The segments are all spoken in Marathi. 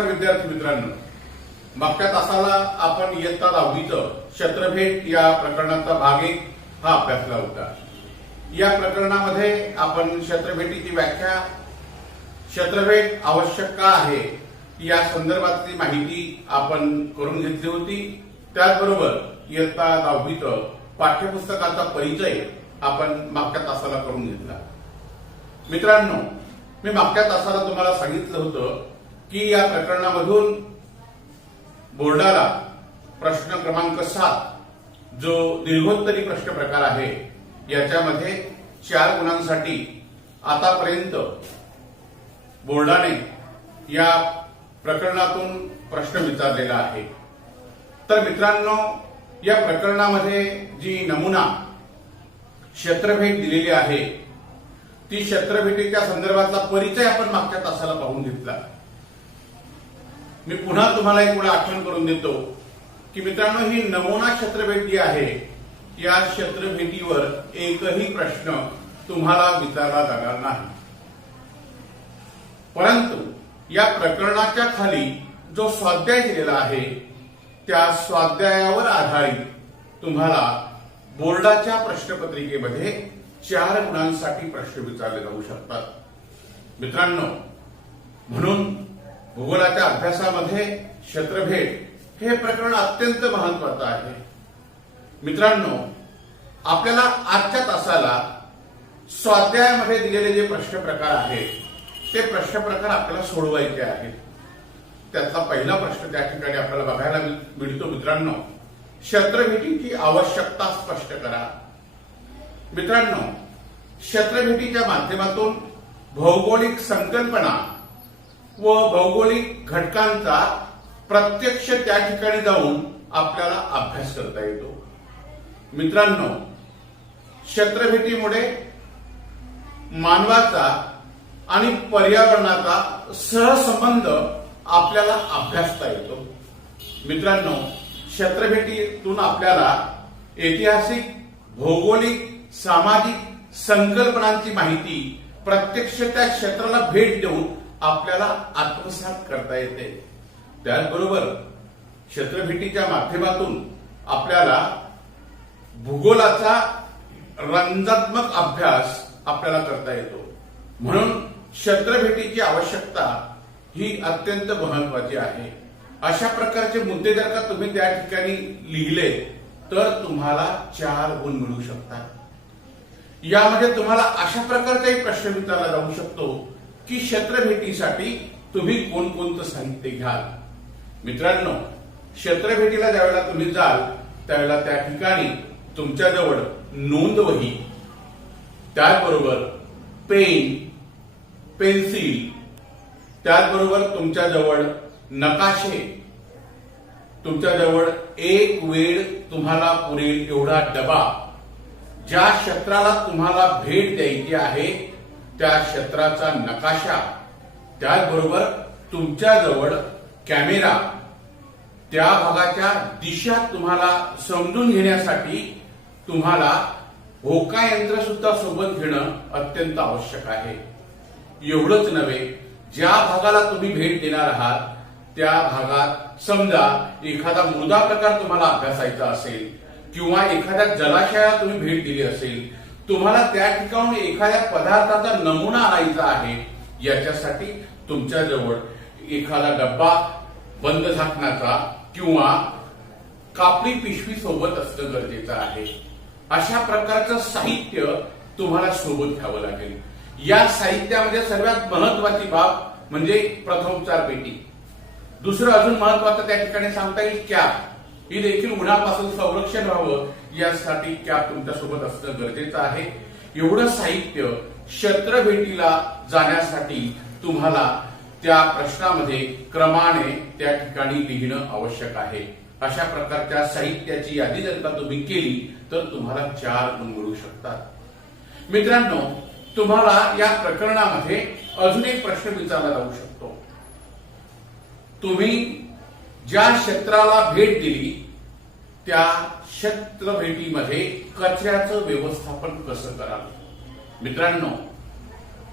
नमस्कार विद्यार्थी मित्रांनो, मागच्या तासाला आपण इयत्ता 10वीचं क्षेत्रभेद या प्रकरणाचा भाग 1 हा अभ्यासला होता। या प्रकरणामध्ये आपण क्षेत्रभेदीची व्याख्या, क्षेत्रभेद आवश्यक का आहे या संदर्भातली माहिती आपण करून घेतली होती। त्याचबरोबर इयत्ता 10वीचं पाठ्यपुस्तकाचा परिचय आपण मागच्या तासाला करून घेतला। मित्रांनो, मी मागच्या तासाला तुम्हाला सांगितलं होतं की या प्रकरणामधून बोर्डाला प्रश्न क्रमांक 7 जो दीर्घोत्तरी प्रश्न प्रकार आहे याच्यामध्ये 4 गुणांसाठी आतापर्यंत बोर्डाने या प्रकरणातून प्रश्न विचारलेला आहे। तर मित्रांनो, या प्रकरणामध्ये जी नमुना क्षेत्रभेद दिलेली आहे ती क्षेत्रभेदीच्या संदर्भातला परिचय आपण मागच्या तासाला पाहून घेतला। मी पुन्हा तुम्हाला एक वेळा आठवण करून देतो की मित्रांनो, ही नमुना क्षेत्रभेद जी आहे या क्षेत्रभेदीवर एकही प्रश्न तुम्हाला विचारला जाणार नाही, परंतु या प्रकरणाच्या खाली जो स्वाध्याय दिलेला आहे त्या स्वाध्यायावर आधारित तुम्हाला बोर्डाच्या प्रश्नपत्रिकेमध्ये 4 गुणांसाठी प्रश्न विचारले जाऊ शकतात। मित्रांनो, म्हणून भूगोलाच्या अभ्यासामध्ये क्षेत्रभेद हे प्रकरण अत्यंत महत्वाचं आहे। मित्रांनो, आपल्याला आजच्या तासाला स्वाध्यायामध्ये दिलेले जे प्रश्न प्रकार आहेत ते प्रश्न प्रकार आपल्याला सोडवायचे आहेत। त्यातला पहिला प्रश्न त्या ठिकाणी आपल्याला बघायला मिळतो। मित्रांनो, क्षेत्रभेदीची आवश्यकता स्पष्ट करा। मित्रांनो, क्षेत्रभेदीच्या माध्यमातून भौगोलिक संकल्पना व भौगोलिक घटकांचा प्रत्यक्ष त्या ठिकाणी जाऊन आपल्याला अभ्यास करता येतो। मित्रांनो, क्षेत्रभेदीमुळे मानवाचा आणि पर्यावरणाचा सहसंबंध आपल्याला अभ्यासता येतो। मित्रांनो, क्षेत्रभेदीतून आपल्याला ऐतिहासिक, भौगोलिक, सामाजिक संकल्पनांची माहिती प्रत्यक्ष त्या क्षेत्राला भेट देऊन आपल्याला आत्मसात करता येते। त्याचबरोबर क्षेत्रभेदीच्या माध्यमातून आपल्याला भूगोलाचा रंजात्मक अभ्यास आपल्याला करता येतो। म्हणून क्षेत्रभेदीची आवश्यकता ही अत्यंत महत्वाची आहे। अशा प्रकारचे मुद्दे जर का तुम्ही त्या ठिकाणी लिहिले तर तुम्हाला 4 गुण मिळू शकतात। यामध्ये तुम्हाला अशा प्रकारचाही प्रश्न विचारला जाऊ शकतो की क्षेत्रभेदीसाठी तुम्ही कोणकोणतं साहित्य घ्याल। मित्रांनो, क्षेत्रभेदीला ज्यावेळेला तुम्ही जाल त्यावेळेला त्या ठिकाणी तुमच्याजवळ नोंदवही, त्याचबरोबर पेन, पेन्सिल, त्याचबरोबर तुमच्याजवळ नकाशे, तुमच्याजवळ एक वेळ तुम्हाला पुरेल एवढा डबा, ज्या क्षेत्राला तुम्हाला भेट द्यायची आहे त्या क्षेत्राचा नकाशा, त्याचबरोबर तुमच्याजवळ कॅमेरा, त्या भागाच्या दिशा तुम्हाला समजून घेण्यासाठी तुम्हाला होका यंत्र सुद्धा सोबत घेणं अत्यंत आवश्यक आहे। एवढंच नव्हे, ज्या भागाला तुम्ही भेट देणार आहात त्या भागात समजा एखादा मृदा प्रकार तुम्हाला अभ्यासायचा असेल किंवा एखाद्या जलाशयाला तुम्ही भेट दिली असेल, तुम्हाला त्या ठिकाणी एखाद्या पदार्थाचा नमुना आणायचा आहे, याच्यासाठी तुमच्याजवळ एखादा डब्बा बंद झाकण्याचा किंवा कापडी पिशवी सोबत असणं गरजेचं आहे। अशा प्रकारचं साहित्य तुम्हाला सोबत घ्यावं लागेल। या साहित्यामध्ये सर्वात महत्वाची बाब म्हणजे प्रथमोपचार पेटी। दुसरं अजून महत्वाचं त्या ठिकाणी सांगता येईल कॅप। ही देखील उन्हापासून संरक्षण व्हावं यासाठी कॅप तुमच्यासोबत असणं गरजेचं आहे। एवढं साहित्य क्षेत्रभेदीला जाण्यासाठी तुम्हाला त्या प्रश्नामध्ये क्रमाने त्या ठिकाणी लिहिणं आवश्यक आहे। अशा प्रकारच्या साहित्याची यादी जर का तुम्ही केली तर तुम्हाला 4 गुण मिळू शकतात। मित्रांनो, तुम्हाला या प्रकरणामध्ये अजून एक प्रश्न विचारला जाऊ शकतो। तुम्ही ज्या क्षेत्राला भेट दिली त्या क्षेत्रभेदीमध्ये कचऱ्याचं व्यवस्थापन कसं कराल? मित्रांनो,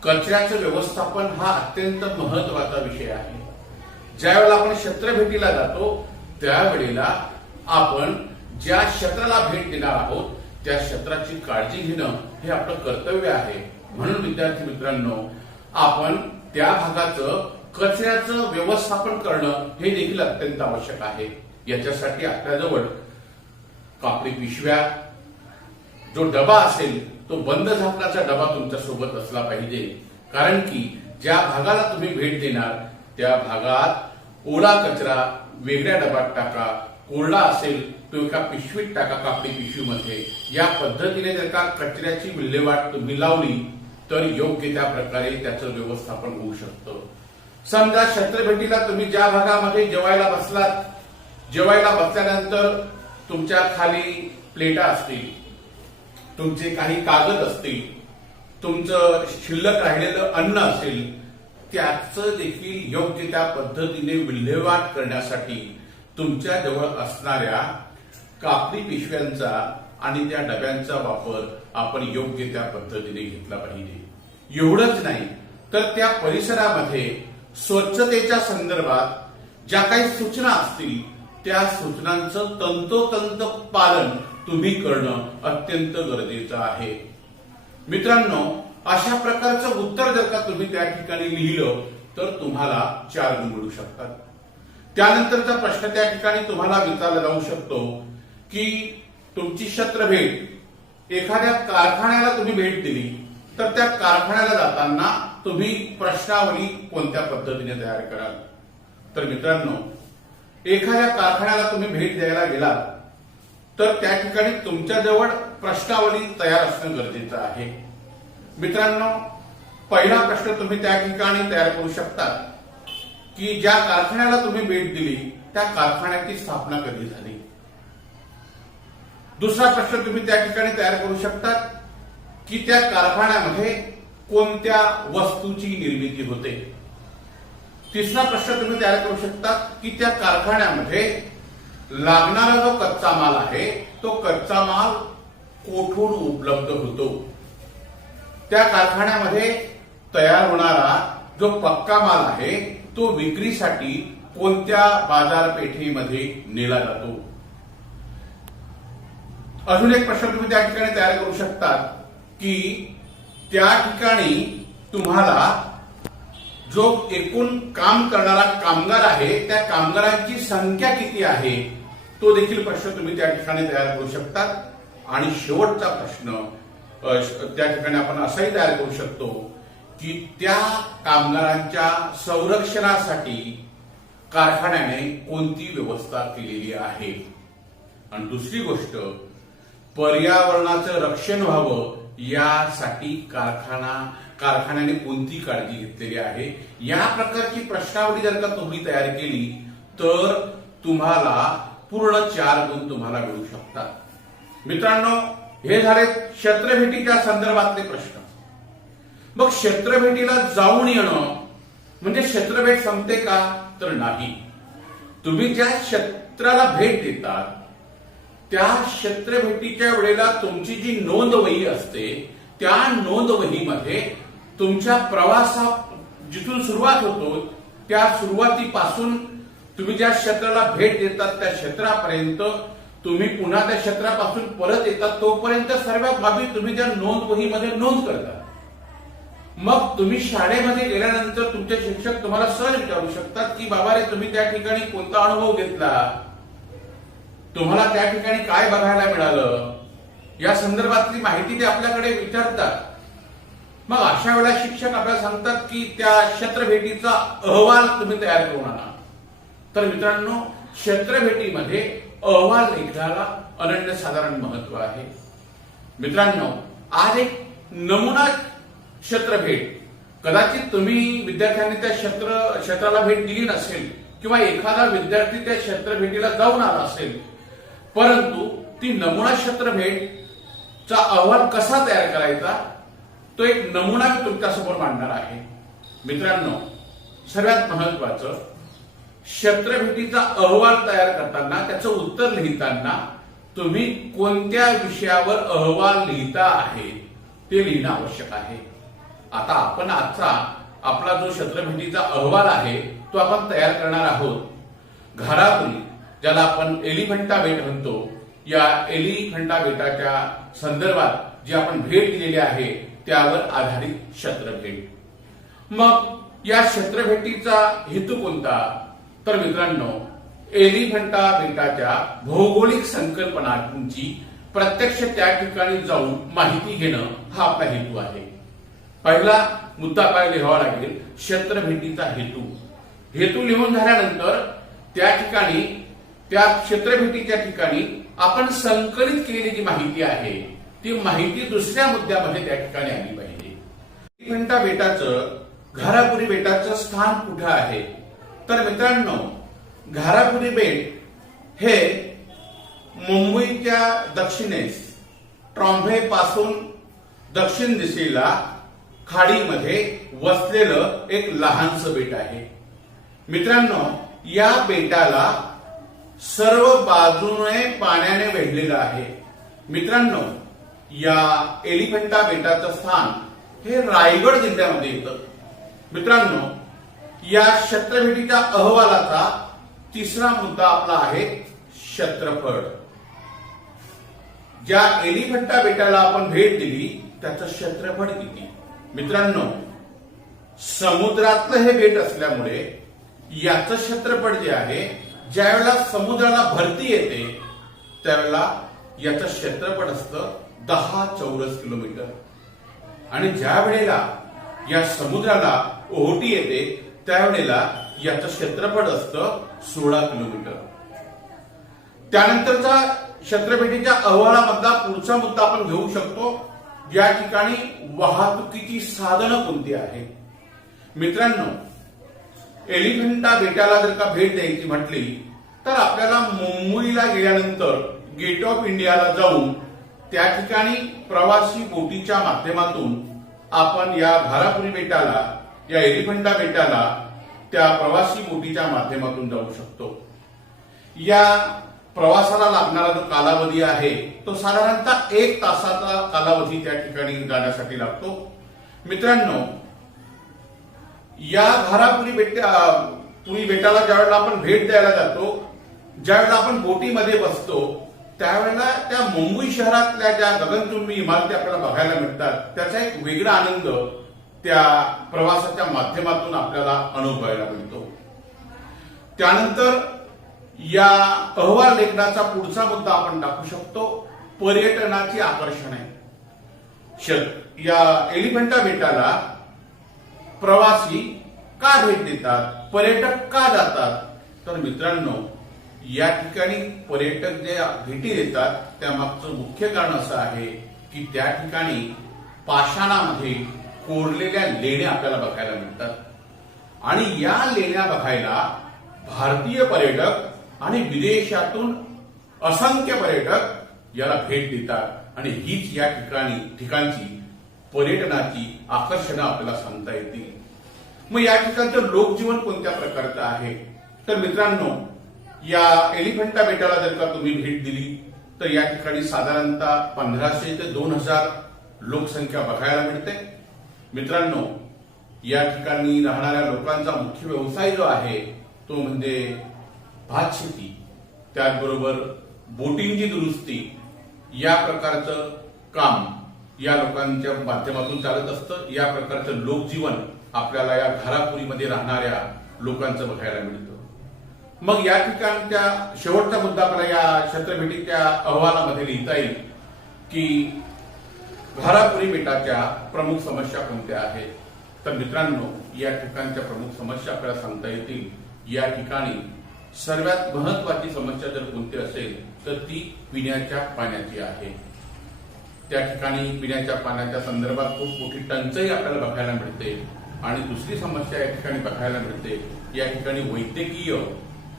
कचऱ्याचं व्यवस्थापन हा अत्यंत महत्वाचा विषय आहे। ज्यावेळेला आपण क्षेत्रभेटीला जातो त्यावेळेला आपण ज्या क्षेत्राला भेट देणार आहोत त्या क्षेत्राची काळजी घेणं हे आपलं कर्तव्य आहे. म्हणून विद्यार्थी मित्रांनो, आपण त्या भागाचं कचऱ्याचं व्यवस्थापन करणं हे देखील अत्यंत आवश्यक आहे. याच्यासाठी आपल्याजवळ कापडी पिशव्या, जो डबा असेल तो बंद झाकणाचा डबा तुमच्या सोबत असला पाहिजे. कारण की ज्या भागाला तुम्ही भेट देणार त्या भागात ओला कचरा वेगळ्या डब्यात टाका, कोरडा असेल तो एका पिशवीत टाका, कापडी पिशवीमध्ये. या पद्धतीने जर का कचऱ्याची विल्हेवाट तुम्ही लावली तर योग्य त्या प्रकारे त्याचं व्यवस्थापन होऊ शकतं. समजा क्षेत्रभेटीला तुम्ही ज्या भागामध्ये जेवायला बसलात, जेवायला बसल्यानंतर तुमच्या खाली प्लेटा असतील, तुमचे काही कागद असतील, तुमचं शिल्लक राहिलेलं अन्न असेल, त्याचं देखील योग्य त्या पद्धतीने विल्हेवाट करण्यासाठी तुमच्या जवळ असणाऱ्या कापडी पिशव्यांचा आणि त्या डब्यांचा वापर आपण योग्य त्या पद्धतीने घेतला पाहिजे. एवढंच नाही तर त्या परिसरामध्ये स्वच्छतेच्या संदर्भात ज्या काही सूचना असतील त्या सूचनांचं तंतोतंत पालन तुम्ही करणं अत्यंत गरजेचं आहे. मित्रांनो, अशा प्रकारचं उत्तर जर का तुम्ही त्या ठिकाणी लिहिलं तर तुम्हाला 4 गुण मिळू शकतात. त्यानंतरचा प्रश्न त्या ठिकाणी तुम्हाला विचारला जाऊ शकतो की तुमची क्षेत्रभेट एखाद्या कारखान्याला तुम्ही भेट दिली तर त्या कारखान्याला जाताना तुम्ही प्रश्नावली कोणत्या पद्धतीने तयार कराल. तर मित्रांनो, एखाद्या कारखान्याला तुम्ही भेट द्यायला गेला तर त्या ठिकाणी तुमच्याजवळ प्रश्नावली तयार असणं गरजेचं आहे. मित्रांनो, पहिला प्रश्न तुम्ही त्या ठिकाणी तयार करू शकता की ज्या कारखान्याला तुम्ही भेट दिली त्या कारखान्याची स्थापना कधी झाली. दुसरा प्रश्न तुम्ही त्या ठिकाणी तयार करू शकता की त्या कारखान्यामध्ये कोणत्या वस्तूची निर्मिती होते. तिसरा प्रश्न तुम्ही तयार करू शकता की त्या कारखान्यामध्ये लागणारा जो कच्चा माल आहे तो कच्चा माल कोठून उपलब्ध होतो. त्या कारखान्यामध्ये तयार होणारा जो पक्का माल आहे तो विक्रीसाठी कोणत्या बाजारपेठेमध्ये नेला जातो. अजून एक प्रश्न तुम्ही त्या ठिकाणी तयार करू शकता की त्या ठिकाणी तुम्हाला जो एकूण काम करणारा कामगार आहे त्या कामगारांची संख्या किती आहे तो देखील प्रश्न तुम्ही त्या ठिकाणी तयार करू शकता. आणि शेवटचा प्रश्न त्या ठिकाणी आपण असाही तयार करू शकतो की त्या कामगारांच्या संरक्षणासाठी कारखान्याने कोणती व्यवस्था केलेली आहे. आणि दुसरी गोष्ट, पर्यावरणाचं रक्षण व्हावं यासाठी कारखान्याने कोणती काळजी घेतलेली आहे. या प्रकारची प्रश्नावली जर का तुम्ही तयार केली तर तुम्हाला पूर्ण 4 गुण तुम्हाला मिळू शकतात. मित्रांनो, हे झाले क्षेत्रभेटीच्या संदर्भातले प्रश्न. मग क्षेत्रभेटीला जाऊन येणं म्हणजे क्षेत्रभेट संपते का? तर नाही. तुम्ही ज्या क्षेत्राला भेट देतात त्या क्षेत्रभेटीच्या वेळेला तुमची जी नोंदवही असते त्या नोंदवहीमध्ये तुमच्या प्रवासात जिथून सुरुवात होतो त्या सुरुवातीपासून तुम्ही ज्या क्षेत्राला भेट देतात त्या क्षेत्रापर्यंत तुम्ही पुन्हा त्या क्षेत्रापासून परत येतात तोपर्यंत सर्व बाबी तुम्ही त्या नोंदवहीमध्ये नोंद करता. मग तुम्ही शाळेमध्ये गेल्यानंतर तुमचे शिक्षक तुम्हाला सहज विचारू शकतात की बाबा रे, तुम्ही त्या ठिकाणी कोणता अनुभव घेतला, तुम्हाला त्या ठिकाणी काय बघायला मिळालं, या संदर्भातली माहिती ते आपल्याकडे विचारतात. मग अशा वेळेला शिक्षक आपल्याला सांगतात की त्या क्षेत्रभेटीचा अहवाल तुम्ही तयार करून आणा. तर मित्रांनो, क्षेत्रभेटीमध्ये अहवाल लिखायला अनन्यसाधारण महत्व आहे. मित्रांनो, आज एक नमुना क्षेत्रभेट, कदाचित तुम्ही विद्यार्थ्यांनी त्या क्षेत्राला भेट दिली नसेल किंवा एखादा विद्यार्थी त्या क्षेत्रभेटीला जाऊन आला असेल, परंतु ती नमुना क्षेत्रभेटचा अहवाल कसा तयार करायचा तो एक नमुना मी तुमच्यासमोर मांडणार आहे. मित्रांनो, सर्वात महत्वाचं, क्षेत्रभेटीचा अहवाल तयार करताना त्याचं उत्तर लिहिताना तुम्ही कोणत्या विषयावर अहवाल लिहिता आहे ते लिहिणं आवश्यक आहे. आता आपण आजचा आपला जो क्षेत्रभेटीचा अहवाल आहे तो आपण तयार करणार आहोत। घारापुरी, ज्याला आपण एलिफंटा बेट म्हणतो, या एलिफंटा बेटाच्या संदर्भात जी आपण भेट दिलेली आहे त्यावर आधारित छत्रभेट। मग या छत्रभेटीचा हेतू कोणता? तर मित्रांनो, एलिफंटा बेटाच्या भौगोलिक संकल्पनांची प्रत्यक्ष त्या ठिकाणी जाऊन माहिती घेणं हा आपला हेतू आहे। पहिला मुद्दा काय लिहावा लागेल? छत्रभेटीचा हेतू। हेतू लिहून झाल्यानंतर त्या ठिकाणी, त्या छत्रभेटीच्या ठिकाणी आपण संकलित केलेली जी माहिती आहे ती माहिती दुसऱ्या मुद्द्यामध्ये त्या ठिकाणी आली पाहिजे। एलिफंटा बेटाचं, घारापुरी बेटाचं स्थान कुठे आहे? तर मित्रांनो, घारापुरी बेट हे मुंबईच्या दक्षिणेस ट्रॉम्बे पासून दक्षिण दिशेला खाडीमध्ये वसलेलं एक लहानसं बेट आहे। मित्रांनो, या बेटाला सर्व बाजूने पाण्याने वेढलेलं आहे। मित्रांनो, या एलिफंटा बेटाचं स्थान हे रायगड जिल्ह्यामध्ये येतं। मित्रांनो, या छत्रभेटीच्या अहवालाचा तिसरा मुद्दा आपला आहे क्षेत्रफळ। ज्या एलिफंटा बेटाला आपण भेट दिली त्याचं क्षेत्रफळ किती? मित्रांनो, समुद्रातलं हे बेट असल्यामुळे याचं क्षेत्रफळ जे आहे, ज्यावेळेला समुद्राला भरती येते त्यावेळेला याचं क्षेत्रफळ असतं 10 चौरस किलोमीटर, आणि ज्या वेळेला या समुद्राला ओहोटी येते त्यावेळेला याचं क्षेत्रफळ असतं 16 किलोमीटर। त्यानंतरचा छत्रभेटीच्या अहवालामधला पुढचा मुद्दा आपण घेऊ शकतो, या ठिकाणी वाहतुकीची साधनं कोणती आहेत? मित्रांनो, एलिफंटा बेटाला जर का भेट द्यायची म्हटली तर आपल्याला मुंबईला गेल्यानंतर गेट ऑफ इंडियाला जाऊन त्या ठिकाणी प्रवासी बोटीच्या माध्यमातून आपण या घारापुरी बेटाला, या एलिफंटा बेटाला त्या प्रवासी बोटीच्या माध्यमातून जाऊ शकतो। या प्रवासाला लागणारा जो कालावधी आहे तो साधारणतः 1 तासाचा कालावधी त्या ठिकाणी जाण्यासाठी लागतो। मित्रांनो, या घारापुरी बेटाला ज्यावेळेला आपण भेट द्यायला जातो, ज्यावेळेला आपण बोटीमध्ये बसतो त्यावेळेला त्या मुंबई शहरातल्या ज्या गगनचुंबी इमारती आपल्याला बघायला मिळतात त्याचा एक वेगळा आनंद त्या प्रवासाच्या माध्यमातून आपल्याला अनुभवायला मिळतो। त्यानंतर या अहवाल लेखनाचा पुढचा मुद्दा आपण टाकू शकतो, पर्यटनाची आकर्षणे। या एलिफंटा बेटाला प्रवासी का भेट देतात, पर्यटक का जातात? तर मित्रांनो, या ठिकाणी पर्यटक जे भेटी देतात त्यामागचं मुख्य कारण असं आहे की त्या ठिकाणी पाषाणामध्ये कोरलेल्या लेण्या आपल्याला बघायला मिळतात, आणि या लेण्या बघायला भारतीय पर्यटक आणि विदेशातून असंख्य पर्यटक याला भेट देतात, आणि हीच या ठिकाणची पर्यटनाची आकर्षणं आपल्याला सांगता येतील। मग या ठिकाणचं लोकजीवन कोणत्या प्रकारचं आहे? तर मित्रांनो, या एलिफंटा बेटाला जर का तुम्ही भेट दिली तर या ठिकाणी साधारणतः 1500 ते 2000 लोकसंख्या बघायला मिळते। मित्रांनो, या ठिकाणी राहणाऱ्या लोकांचा मुख्य व्यवसाय जो आहे तो म्हणजे भातशेती, त्याचबरोबर बोटिंगची दुरुस्ती, या प्रकारचं काम या लोकांच्या माध्यमातून चालत असतं। या प्रकारचं लोकजीवन आपल्याला या घारापुरीमध्ये राहणाऱ्या लोकांचं बघायला मिळतं। मग या ठिकाणच्या शेवटचा मुद्दा आपल्याला या छत्रभेटीच्या अहवालामध्ये लिहिता येईल की घारापुरी बेटाच्या प्रमुख समस्या कोणत्या आहेत? तर मित्रांनो, या ठिकाणच्या प्रमुख समस्या आपल्याला सांगता येतील। या ठिकाणी सर्वात महत्वाची समस्या जर कोणती असेल तर ती पिण्याच्या पाण्याची आहे। त्या ठिकाणी पिण्याच्या पाण्याच्या संदर्भात खूप मोठी टंचाई आपल्याला बघायला मिळते, आणि दुसरी समस्या या ठिकाणी बघायला मिळते, या ठिकाणी वैद्यकीय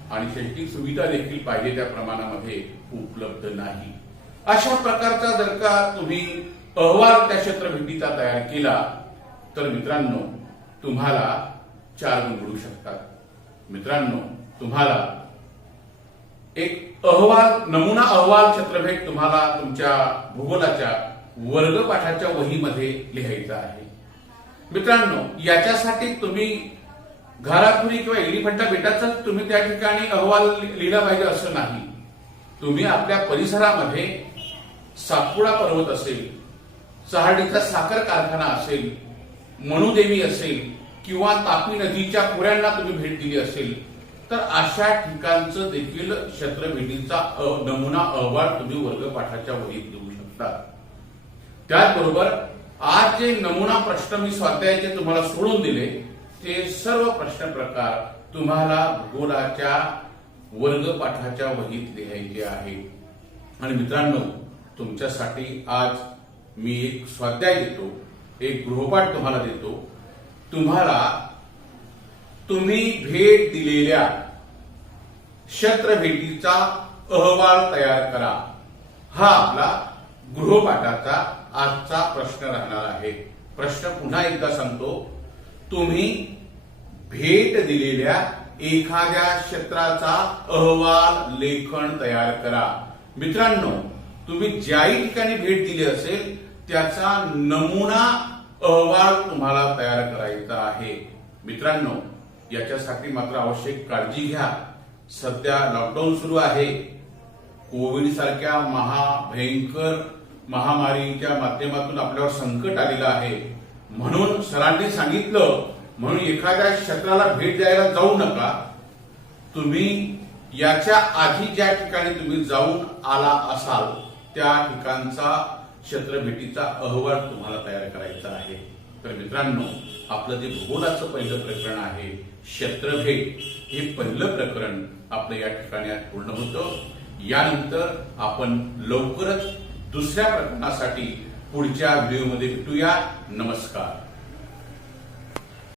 आणि शैक्षणिक सुविधा देखील पाहिजे त्या प्रमाणामध्ये उपलब्ध नाही। अशा प्रकारचा जर का तुम्ही अहवाल त्या छत्रभेटीचा तयार केला तर मित्रांनो, तुम्हाला 4 गुण मिळू शकतात। मित्रांनो, तुम्हाला एक अहवाल, नमुना अहवाल छत्रभेट तुम्हाला तुमच्या भूगोलाच्या वर्गपाठाच्या वहीमध्ये लिहायचा आहे। मित्रांनो, याच्यासाठी तुम्ही घारापुरी किंवा एलिफंटा बेटाचाच तुम्ही त्या ठिकाणी अहवाल लिहिला पाहिजे असं नाही. तुम्ही आपल्या परिसरामध्ये सातपुडा पर्वत असेल, चहाडीचा साखर कारखाना असेल, मणुदेवी असेल किंवा तापी नदीच्या खोऱ्यांना तुम्ही भेट दिली असेल तर अशा ठिकाणचं देखील क्षेत्रभेटीचा नमुना अहवाल तुम्ही वर्गपाठाच्या वहीत देऊ शकता. त्याचबरोबर आज जे नमुना प्रश्न मी स्वाध्यायाचे तुम्हाला सोडून दिले ते सर्व प्रश्न प्रकार तुम्हाला भूगोलाच्या वर्गपाठाच्या वहीत लिहायचे आहे. आणि मित्रांनो, तुमच्यासाठी आज मी एक स्वाध्याय देतो, एक गृहपाठ तुम्हाला देतो. तुम्ही भेट दिलेल्या क्षेत्रभेटीचा अहवाल तयार करा. हा आपला गृहपाठाचा आजचा प्रश्न राहणार आहे. प्रश्न पुन्हा एकदा सांगतो. तुम्ही भेट दिलेल्या एखाद्या क्षेत्राचा अहवाल लेखन तयार करा. मित्रांनो, तुम्ही ज्याही ठिकाणी भेट दिली असेल त्याचा नमुना अहवाल तुम्हाला तयार करायचा आहे. मित्रांनो, याच्यासाठी मात्र आवश्यक काळजी घ्या. सध्या लॉकडाऊन सुरू आहे. कोविड सारख्या महाभयंकर महामारीच्या माध्यमातून आपल्यावर संकट आलेलं आहे. म्हणून सरांनी सांगितलं म्हणून एखाद्या क्षेत्राला भेट द्यायला जाऊ नका. तुम्ही याच्या आधी ज्या ठिकाणी तुम्ही जाऊन आला असाल त्या ठिकाणचा क्षेत्रभेटीचा अहवाल तुम्हाला तयार करायचा आहे. तर मित्रांनो, आपलं जे भूगोलाचं पहिलं प्रकरण आहे क्षेत्रभेट, हे पहिलं प्रकरण आपलं या ठिकाणी आज पूर्ण होतं. यानंतर आपण लवकरच दुसऱ्या प्रकरणासाठी पुढच्या व्हिडिओमध्ये भेटूया. नमस्कार.